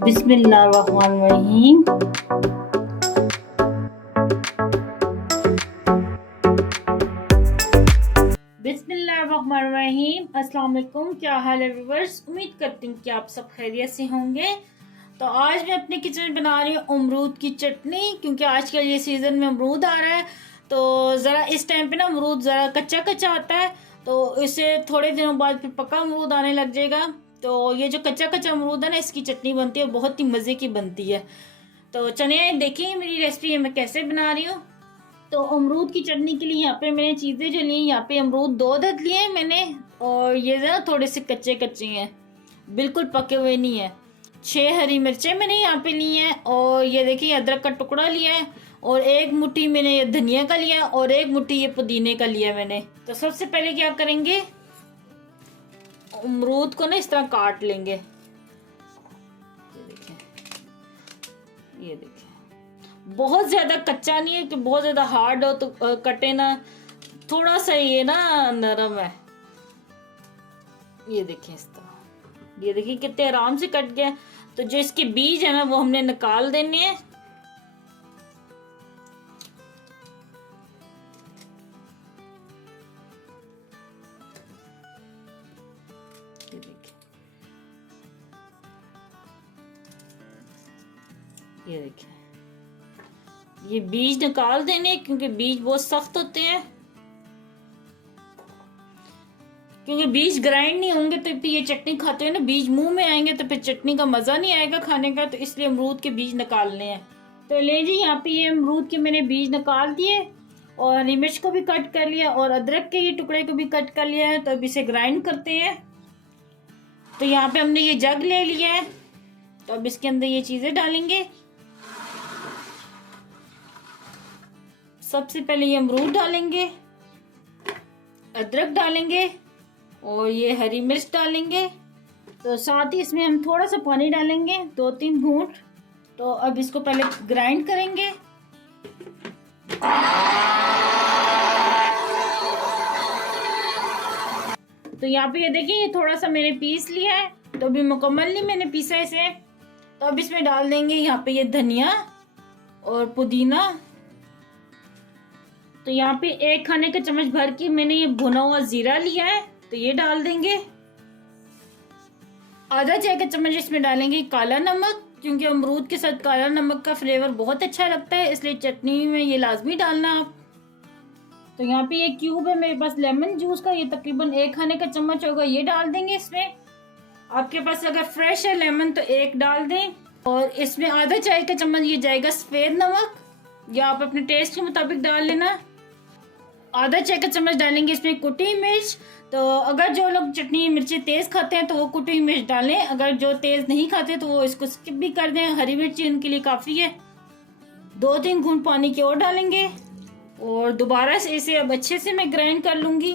बिस्मिल्लाहिर्रहमानिर्रहीम। अस्सलाम वालेकुम। क्या हाल है व्यूअर्स? उम्मीद करती हूँ कि आप सब खैरियत से होंगे। तो आज मैं अपने किचन में बना रही हूँ अमरूद की चटनी, क्योंकि आजकल ये सीज़न में अमरूद आ रहा है। तो ज़रा इस टाइम पे ना अमरूद ज़रा कच्चा कच्चा आता है, तो इससे थोड़े दिनों बाद फिर पक्का अमरूद आने लग जाएगा। तो ये जो कच्चा कच्चा अमरूद है ना, इसकी चटनी बनती है, बहुत ही मज़े की बनती है। तो चलिए देखिए मेरी रेसिपी मैं कैसे बना रही हूँ। तो अमरूद की चटनी के लिए यहाँ पे मैंने चीज़ें जो ली, यहाँ पे अमरूद 2 अदद लिए हैं मैंने, और ये ना थोड़े से कच्चे कच्चे हैं, बिल्कुल पके हुए नहीं है। 6 हरी मिर्चें मैंने यहाँ पे ली हैं, और ये देखिए अदरक का टुकड़ा लिया है, और 1 मुट्ठी मैंने ये धनिया का लिया, और 1 मुट्ठी ये पुदीने का लिया मैंने। तो सबसे पहले क्या करेंगे, अमरूद को ना इस तरह काट लेंगे। ये देखिए बहुत ज्यादा कच्चा नहीं है कि बहुत ज्यादा हार्ड हो तो कटे ना, थोड़ा सा ये ना नरम है। ये देखिए इस तरह, ये देखिए कितने आराम से कट गया। तो जो इसके बीज है ना वो हमने निकाल देने हैं। ये देखिए, ये देखिए ये बीज निकाल देने, क्योंकि बीज बहुत सख्त होते हैं। क्योंकि बीज ग्राइंड नहीं होंगे तो फिर ये चटनी खाते हैं ना, बीज मुंह में आएंगे तो फिर चटनी का मजा नहीं आएगा खाने का, तो इसलिए अमरूद के बीज निकालने हैं। तो ले जी यहाँ पे ये अमरूद के मैंने बीज निकाल दिए, और हरी मिर्च को भी कट कर लिया, और अदरक के ये टुकड़े को भी कट कर लिया है। तो अब इसे ग्राइंड करते हैं। तो यहाँ पे हमने ये जग ले लिया है, तो अब इसके अंदर ये चीजें डालेंगे। सबसे पहले ये अमरूद डालेंगे, अदरक डालेंगे, और ये हरी मिर्च डालेंगे। तो साथ ही इसमें हम थोड़ा सा पानी डालेंगे, 2-3 घूंट। तो अब इसको पहले ग्राइंड करेंगे। तो यहाँ पे ये देखिए ये थोड़ा सा मैंने पीस लिया है, तो अभी मुकम्मल नहीं मैंने पीसा इसे। तो अब इसमें डाल देंगे यहाँ पे ये धनिया और पुदीना। तो यहाँ पे 1 खाने का चम्मच भर के मैंने ये भुना हुआ जीरा लिया है, तो ये डाल देंगे। आधा चाय का चम्मच इसमें डालेंगे काला नमक, क्योंकि अमरूद के साथ काला नमक का फ्लेवर बहुत अच्छा लगता है, इसलिए चटनी में ये लाजमी डालना आप। तो यहाँ पे ये क्यूब है मेरे पास लेमन जूस का, ये तकरीबन 1 खाने का चम्मच होगा, ये डाल देंगे इसमें। आपके पास अगर फ्रेश है लेमन तो 1 डाल दें। और इसमें आधा चाय का चम्मच ये जाएगा सफेद नमक, या आप अपने टेस्ट के मुताबिक डाल लेना। आधा चाय का चम्मच डालेंगे इसमें कुटी मिर्च। तो अगर जो लोग चटनी मिर्ची तेज खाते हैं तो वो कुटी मिर्च डालें, अगर जो तेज नहीं खाते तो वो इसको स्किप भी कर दें, हरी मिर्ची उनके लिए काफी है। 2-3 घूंट पानी की और डालेंगे, और दोबारा से इसे अब अच्छे से मैं ग्राइंड कर लूंगी।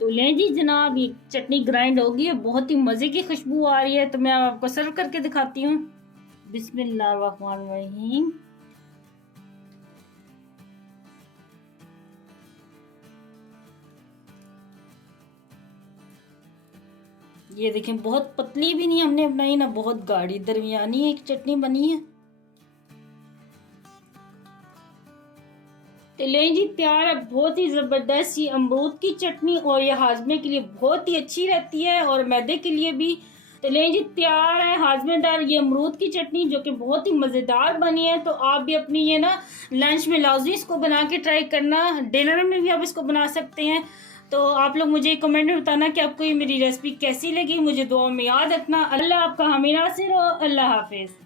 तो लें जी जनाब, ये चटनी ग्राइंड होगी है, बहुत ही मजे की खुशबू आ रही है। तो मैं आपको सर्व करके दिखाती हूँ। बिस्मिल्लाहिर्रहमानिर्रहीम। ये देखें बहुत पतली भी नहीं हमने बनाई ना बहुत गाढ़ी, दरमियानी एक चटनी बनी है। तो ले जी तैयार है बहुत ही जबरदस्त ये अमरूद की चटनी, और ये हाजमे के लिए बहुत ही अच्छी रहती है, और मैदे के लिए भी। तो ले जी तैयार है हाजमेदार ये अमरूद की चटनी, जो कि बहुत ही मज़ेदार बनी है। तो आप भी अपनी ये ना लंच में लाजमी इसको बना के ट्राई करना, डिनर में भी आप इसको बना सकते हैं। तो आप लोग मुझे कमेंट में बताना कि आपको ये मेरी रेसिपी कैसी लगी। मुझे दुआ में याद रखना। अल्लाह आपका हमें नासिर हो। अल्लाह हाफिज़।